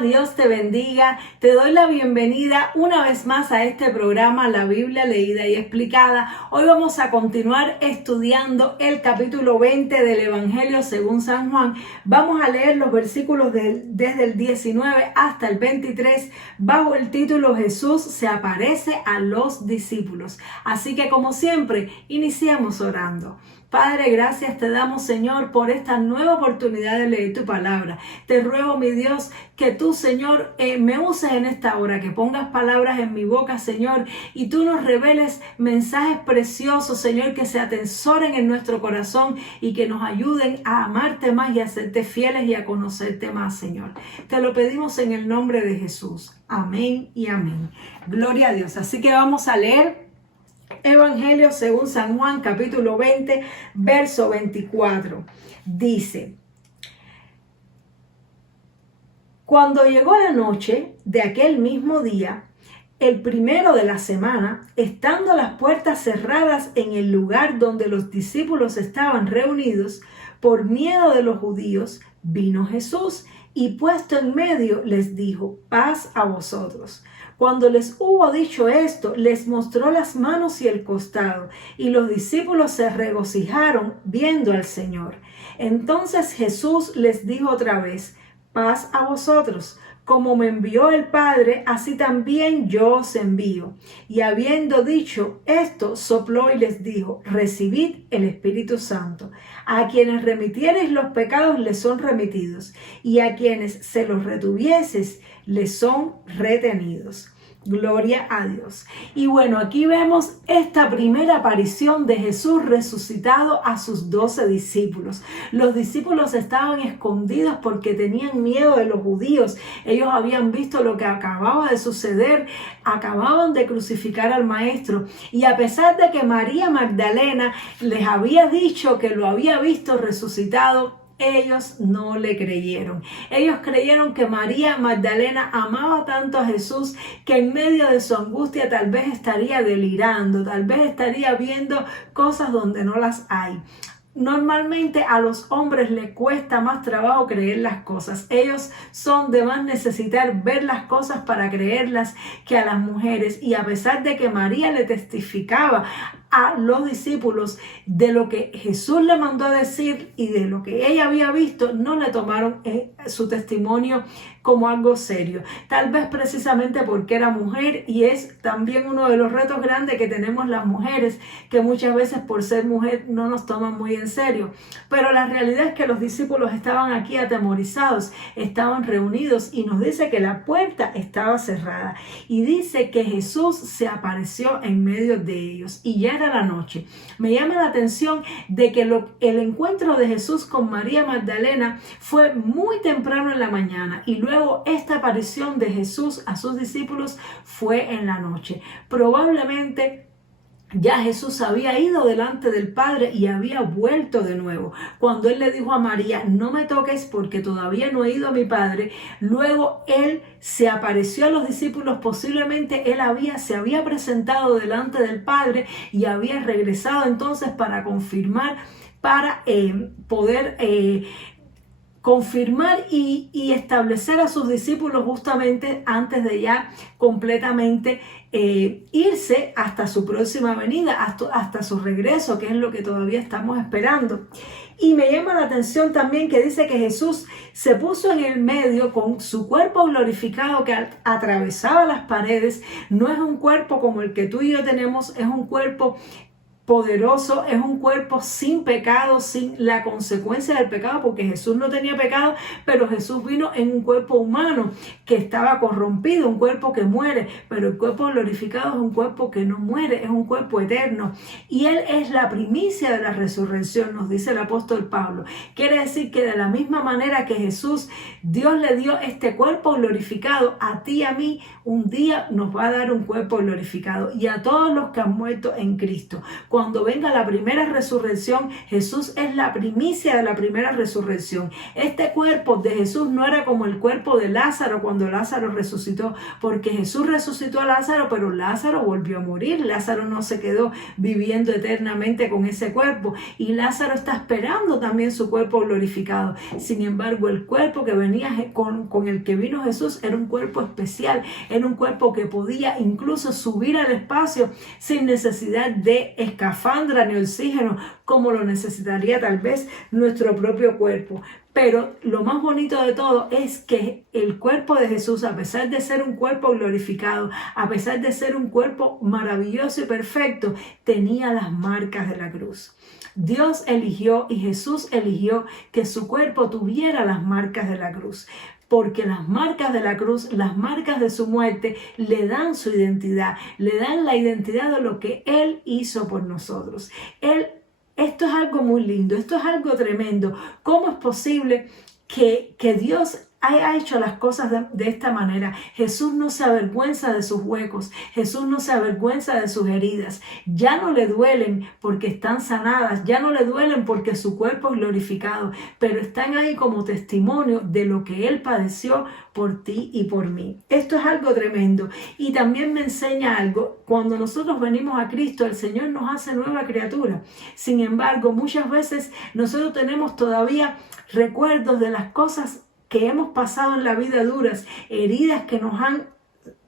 Dios te bendiga. Te doy la bienvenida una vez más a este programa, La Biblia Leída y Explicada. Hoy vamos a continuar estudiando el capítulo 20 del Evangelio según San Juan. Vamos a leer los versículos desde el 19 hasta el 23 bajo el título Jesús se aparece a los discípulos. Así que como siempre, iniciamos orando. Padre, gracias te damos, Señor, por esta nueva oportunidad de leer tu palabra. Te ruego, mi Dios, que tú, Señor, me uses en esta hora, que pongas palabras en mi boca, Señor, y tú nos reveles mensajes preciosos, Señor, que se atesoren en nuestro corazón y que nos ayuden a amarte más y a serte fieles y a conocerte más, Señor. Te lo pedimos en el nombre de Jesús. Amén y amén. Gloria a Dios. Así que vamos a leer Evangelio según San Juan, capítulo 20, verso 24. Dice: Cuando llegó la noche de aquel mismo día, el primero de la semana, estando las puertas cerradas en el lugar donde los discípulos estaban reunidos, por miedo de los judíos, vino Jesús y puesto en medio les dijo: paz a vosotros. Cuando les hubo dicho esto, les mostró las manos y el costado, y los discípulos se regocijaron viendo al Señor. Entonces Jesús les dijo otra vez: paz a vosotros. Como me envió el Padre, así también yo os envío. Y habiendo dicho esto, sopló y les dijo: recibid el Espíritu Santo. A quienes remitiereis los pecados les son remitidos, y a quienes se los retuvieseis les son retenidos. Gloria a Dios. Y bueno, aquí vemos esta primera aparición de Jesús resucitado a sus 12 discípulos. Los discípulos estaban escondidos porque tenían miedo de los judíos. Ellos habían visto lo que acababa de suceder, acababan de crucificar al maestro. Y a pesar de que María Magdalena les había dicho que lo había visto resucitado, ellos no le creyeron. Ellos creyeron que María Magdalena amaba tanto a Jesús que en medio de su angustia tal vez estaría delirando, tal vez estaría viendo cosas donde no las hay. Normalmente a los hombres les cuesta más trabajo creer las cosas. Ellos son de más necesitar ver las cosas para creerlas que a las mujeres. Y a pesar de que María le testificaba a los discípulos de lo que Jesús le mandó a decir y de lo que ella había visto, no le tomaron su testimonio como algo serio. Tal vez precisamente porque era mujer, y es también uno de los retos grandes que tenemos las mujeres, que muchas veces por ser mujer no nos toman muy en serio. Pero la realidad es que los discípulos estaban aquí atemorizados, estaban reunidos, y nos dice que la puerta estaba cerrada. Y dice que Jesús se apareció en medio de ellos, y ya era la noche. Me llama la atención de que el encuentro de Jesús con María Magdalena fue muy temprano en la mañana, y luego esta aparición de Jesús a sus discípulos fue en la noche. Probablemente ya Jesús había ido delante del Padre y había vuelto de nuevo. Cuando Él le dijo a María: no me toques porque todavía no he ido a mi Padre, luego Él se apareció a los discípulos. Posiblemente Él se había presentado delante del Padre y había regresado entonces para confirmar, para poder confirmar y establecer a sus discípulos justamente antes de ya completamente irse hasta su próxima venida, hasta su regreso, que es lo que todavía estamos esperando. Y me llama la atención también que dice que Jesús se puso en el medio con su cuerpo glorificado que atravesaba las paredes. No es un cuerpo como el que tú y yo tenemos, es un cuerpo poderoso, es un cuerpo sin pecado, sin la consecuencia del pecado, porque Jesús no tenía pecado, pero Jesús vino en un cuerpo humano que estaba corrompido, un cuerpo que muere, pero el cuerpo glorificado es un cuerpo que no muere, es un cuerpo eterno, y Él es la primicia de la resurrección, nos dice el apóstol Pablo. Quiere decir que de la misma manera que Jesús, Dios le dio este cuerpo glorificado, a ti y a mí un día nos va a dar un cuerpo glorificado, y a todos los que han muerto en Cristo. cuando venga la primera resurrección, Jesús es la primicia de la primera resurrección. Este cuerpo de Jesús no era como el cuerpo de Lázaro cuando Lázaro resucitó, porque Jesús resucitó a Lázaro, pero Lázaro volvió a morir. Lázaro no se quedó viviendo eternamente con ese cuerpo, y Lázaro está esperando también su cuerpo glorificado. Sin embargo, el cuerpo que venía con el que vino Jesús era un cuerpo especial, era un cuerpo que podía incluso subir al espacio sin necesidad de escafandra ni oxígeno, como lo necesitaría tal vez nuestro propio cuerpo. Pero lo más bonito de todo es que el cuerpo de Jesús, a pesar de ser un cuerpo glorificado, a pesar de ser un cuerpo maravilloso y perfecto, tenía las marcas de la cruz. Dios eligió y Jesús eligió que su cuerpo tuviera las marcas de la cruz, porque las marcas de la cruz, las marcas de su muerte, le dan su identidad, le dan la identidad de lo que Él hizo por nosotros. Esto es algo muy lindo, esto es algo tremendo. ¿Cómo es posible que Dios ha hecho las cosas de esta manera? Jesús no se avergüenza de sus huecos, Jesús no se avergüenza de sus heridas. Ya no le duelen porque están sanadas, ya no le duelen porque su cuerpo es glorificado, pero están ahí como testimonio de lo que Él padeció por ti y por mí. Esto es algo tremendo, y también me enseña algo. Cuando nosotros venimos a Cristo, el Señor nos hace nueva criatura. Sin embargo, muchas veces nosotros tenemos todavía recuerdos de las cosas que hemos pasado en la vida duras, heridas que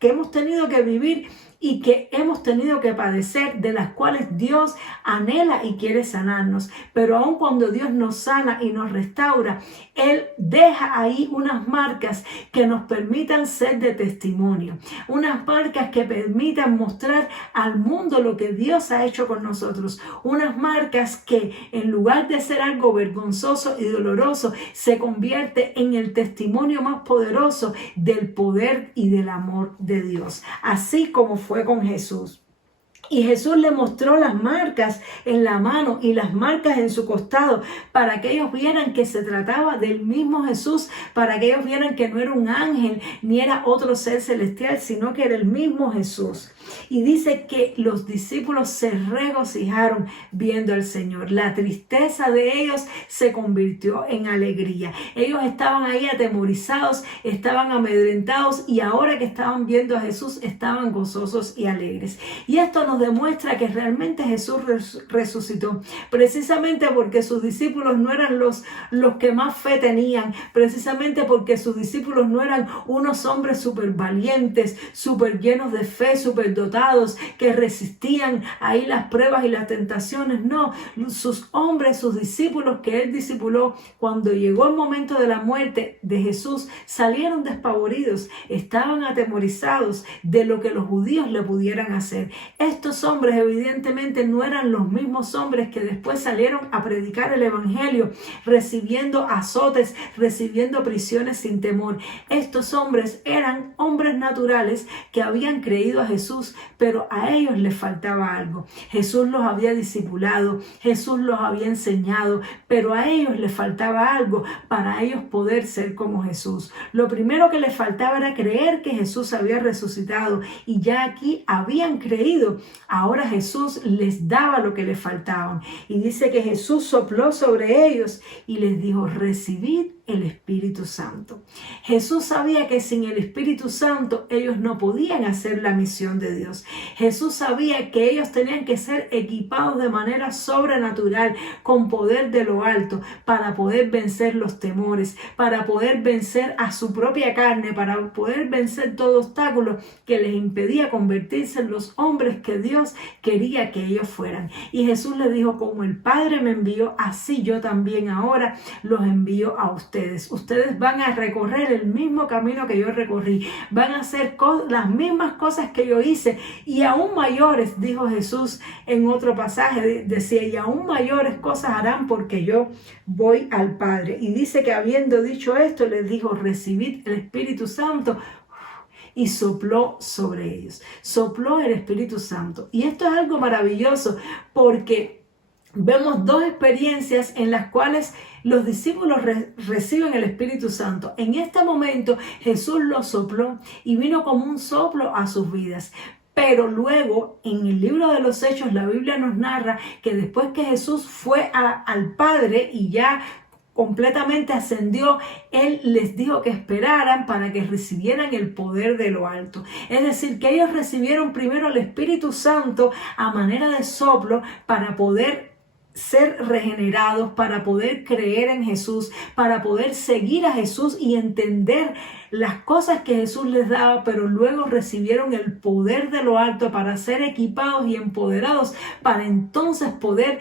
hemos tenido que vivir y que hemos tenido que padecer, de las cuales Dios anhela y quiere sanarnos. Pero aun cuando Dios nos sana y nos restaura, Él deja ahí unas marcas que nos permitan ser de testimonio, unas marcas que permitan mostrar al mundo lo que Dios ha hecho con nosotros, unas marcas que en lugar de ser algo vergonzoso y doloroso, se convierte en el testimonio más poderoso del poder y del amor de Dios, así como fue con Jesús. Y Jesús le mostró las marcas en la mano y las marcas en su costado para que ellos vieran que se trataba del mismo Jesús, para que ellos vieran que no era un ángel ni era otro ser celestial, sino que era el mismo Jesús. Y dice que los discípulos se regocijaron viendo al Señor. La tristeza de ellos se convirtió en alegría. Ellos estaban ahí atemorizados, estaban amedrentados, y ahora que estaban viendo a Jesús estaban gozosos y alegres. Y esto nos demuestra que realmente Jesús resucitó, precisamente porque sus discípulos no eran los que más fe tenían, precisamente porque sus discípulos no eran unos hombres súper valientes, súper llenos de fe, súper dotados, que resistían ahí las pruebas y las tentaciones. No, sus hombres, sus discípulos que Él discipuló, cuando llegó el momento de la muerte de Jesús, salieron despavoridos, estaban atemorizados de lo que los judíos le pudieran hacer. Estos hombres evidentemente no eran los mismos hombres que después salieron a predicar el evangelio, recibiendo azotes, recibiendo prisiones sin temor. Estos hombres eran hombres naturales que habían creído a Jesús, pero a ellos les faltaba algo. Jesús los había discipulado, Jesús los había enseñado, pero a ellos les faltaba algo para ellos poder ser como Jesús. Lo primero que les faltaba era creer que Jesús había resucitado, y ya aquí habían creído. Ahora Jesús les daba lo que les faltaba, y dice que Jesús sopló sobre ellos y les dijo: recibid el Espíritu Santo. Jesús sabía que sin el Espíritu Santo ellos no podían hacer la misión de Dios. Jesús sabía que ellos tenían que ser equipados de manera sobrenatural, con poder de lo alto, para poder vencer los temores, para poder vencer a su propia carne, para poder vencer todo obstáculo que les impedía convertirse en los hombres que Dios quería que ellos fueran. Y Jesús les dijo: como el Padre me envió, así yo también ahora los envío a ustedes. Ustedes van a recorrer el mismo camino que yo recorrí, van a hacer las mismas cosas que yo hice, y aún mayores, dijo Jesús en otro pasaje, decía: y aún mayores cosas harán, porque yo voy al Padre. Y dice que habiendo dicho esto, les dijo: recibid el Espíritu Santo. Y sopló sobre ellos, sopló el Espíritu Santo. Y esto es algo maravilloso, porque vemos dos experiencias en las cuales los discípulos reciben el Espíritu Santo. En este momento Jesús lo sopló y vino como un soplo a sus vidas. Pero luego, en el libro de los Hechos, la Biblia nos narra que después que Jesús fue al Padre y ya completamente ascendió, Él les dijo que esperaran para que recibieran el poder de lo alto. Es decir, que ellos recibieron primero el Espíritu Santo a manera de soplo para poder ser regenerados, para poder creer en Jesús, para poder seguir a Jesús y entender las cosas que Jesús les daba, pero luego recibieron el poder de lo alto para ser equipados y empoderados, para entonces poder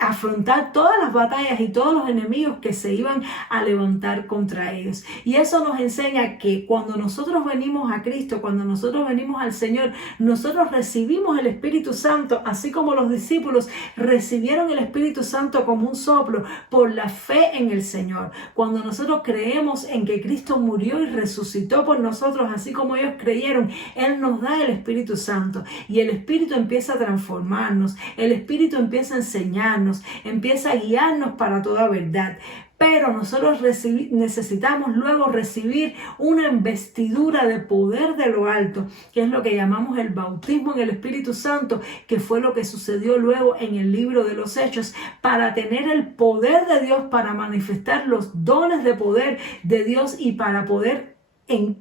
afrontar todas las batallas y todos los enemigos que se iban a levantar contra ellos. Y eso nos enseña que cuando nosotros venimos a Cristo, cuando nosotros venimos al Señor, nosotros recibimos el Espíritu Santo, así como los discípulos recibieron el Espíritu Santo como un soplo por la fe en el Señor. Cuando nosotros creemos en que Cristo murió y resucitó por nosotros, así como ellos creyeron, Él nos da el Espíritu Santo y el Espíritu empieza a transformarnos, el Espíritu empieza a enseñarnos, empieza a guiarnos para toda verdad. Pero nosotros necesitamos luego recibir una investidura de poder de lo alto, que es lo que llamamos el bautismo en el Espíritu Santo, que fue lo que sucedió luego en el libro de los Hechos, para tener el poder de Dios, para manifestar los dones de poder de Dios y para poder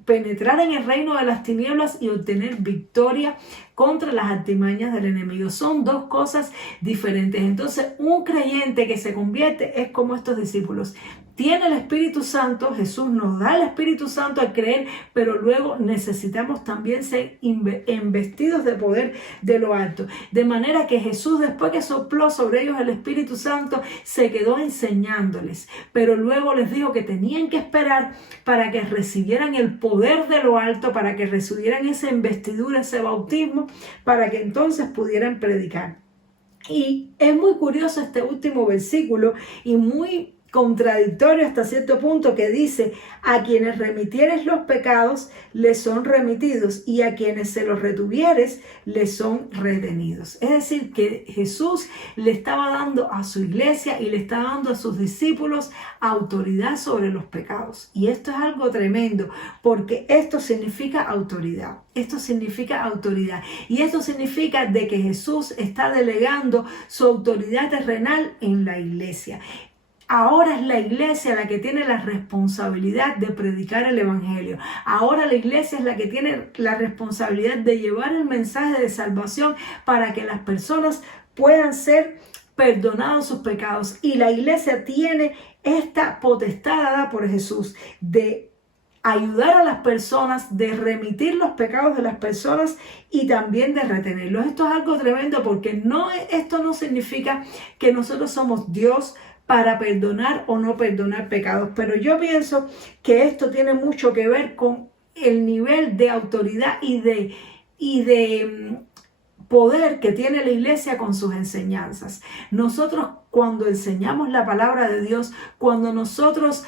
penetrar en el reino de las tinieblas y obtener victoria contra las artimañas del enemigo. Son dos cosas diferentes. Entonces, un creyente que se convierte es como estos discípulos. Tiene el Espíritu Santo, Jesús nos da el Espíritu Santo al creer, pero luego necesitamos también ser investidos de poder de lo alto. De manera que Jesús, después que sopló sobre ellos el Espíritu Santo, se quedó enseñándoles, pero luego les dijo que tenían que esperar para que recibieran el poder de lo alto, para que recibieran esa investidura, ese bautismo, para que entonces pudieran predicar. Y es muy curioso este último versículo y muy contradictorio hasta cierto punto, que dice: a quienes remitieres los pecados les son remitidos y a quienes se los retuvieres les son retenidos. Es decir, que Jesús le estaba dando a su iglesia y le estaba dando a sus discípulos autoridad sobre los pecados. Y esto es algo tremendo, porque esto significa autoridad. Esto significa autoridad. Y esto significa de que Jesús está delegando su autoridad terrenal en la iglesia. Ahora es la iglesia la que tiene la responsabilidad de predicar el evangelio. Ahora la iglesia es la que tiene la responsabilidad de llevar el mensaje de salvación para que las personas puedan ser perdonados sus pecados. Y la iglesia tiene esta potestad dada por Jesús de ayudar a las personas, de remitir los pecados de las personas y también de retenerlos. Esto es algo tremendo, porque esto no significa que nosotros somos Dios para perdonar o no perdonar pecados. Pero yo pienso que esto tiene mucho que ver con el nivel de autoridad y de poder que tiene la iglesia con sus enseñanzas. Nosotros, cuando enseñamos la palabra de Dios, cuando nosotros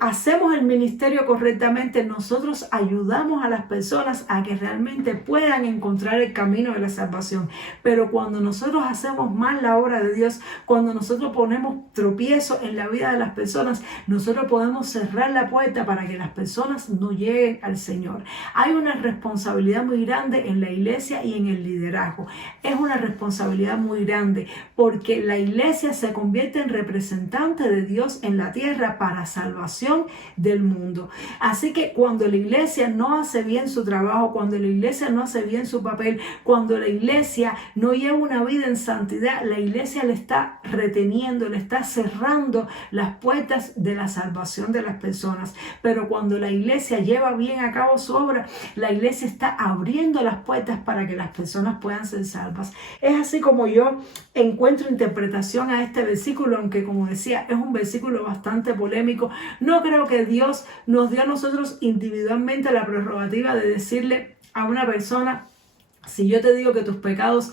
hacemos el ministerio correctamente, nosotros ayudamos a las personas a que realmente puedan encontrar el camino de la salvación. Pero cuando nosotros hacemos mal la obra de Dios, cuando nosotros ponemos tropiezo en la vida de las personas, nosotros podemos cerrar la puerta para que las personas no lleguen al Señor. Hay una responsabilidad muy grande en la iglesia y en el liderazgo. Es una responsabilidad muy grande, porque la iglesia se convierte en representante de Dios en la tierra para salvación del mundo. Así que cuando la iglesia no hace bien su trabajo, cuando la iglesia no hace bien su papel, cuando la iglesia no lleva una vida en santidad, la iglesia le está reteniendo, le está cerrando las puertas de la salvación de las personas. Pero cuando la iglesia lleva bien a cabo su obra, la iglesia está abriendo las puertas para que las personas puedan ser salvas. Es así como yo encuentro interpretación a este versículo, aunque, como decía, es un versículo bastante polémico. No creo que Dios nos dio a nosotros individualmente la prerrogativa de decirle a una persona: si yo te digo que tus pecados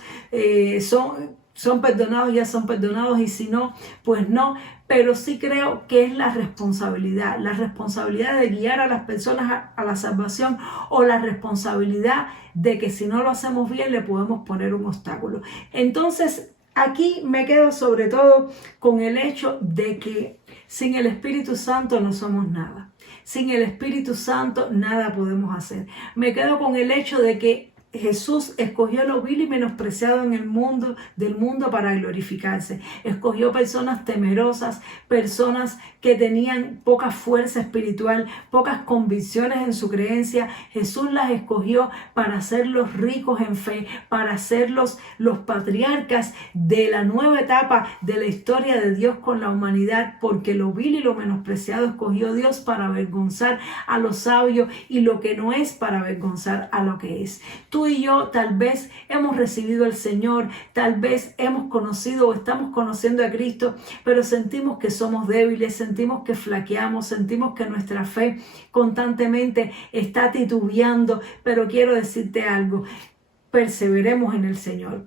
son perdonados, ya son perdonados, y si no, pues no. Pero sí creo que es la responsabilidad de guiar a las personas a la salvación, o la responsabilidad de que si no lo hacemos bien le podemos poner un obstáculo. Entonces, aquí me quedo sobre todo con el hecho de que sin el Espíritu Santo no somos nada. Sin el Espíritu Santo nada podemos hacer. Me quedo con el hecho de que Jesús escogió lo vil y menospreciado en el mundo, del mundo para glorificarse. Escogió personas temerosas, personas que tenían poca fuerza espiritual, pocas convicciones en su creencia. Jesús las escogió para hacerlos ricos en fe, para hacerlos los patriarcas de la nueva etapa de la historia de Dios con la humanidad, porque lo vil y lo menospreciado escogió Dios para avergonzar a los sabios y lo que no es para avergonzar a lo que es. Tú y yo tal vez hemos recibido al Señor, tal vez hemos conocido o estamos conociendo a Cristo, pero sentimos que somos débiles, sentimos que flaqueamos, sentimos que nuestra fe constantemente está titubeando, pero quiero decirte algo. Perseveremos en el Señor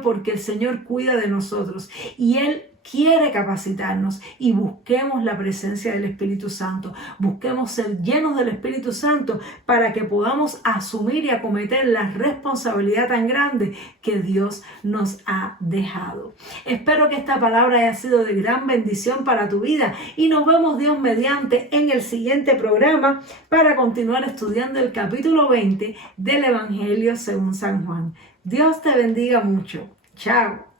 porque el Señor cuida de nosotros y Él quiere capacitarnos, y busquemos la presencia del Espíritu Santo, busquemos ser llenos del Espíritu Santo para que podamos asumir y acometer la responsabilidad tan grande que Dios nos ha dejado. Espero que esta palabra haya sido de gran bendición para tu vida y nos vemos Dios mediante en el siguiente programa para continuar estudiando el capítulo 20 del Evangelio según San Juan. Dios te bendiga mucho. Chao.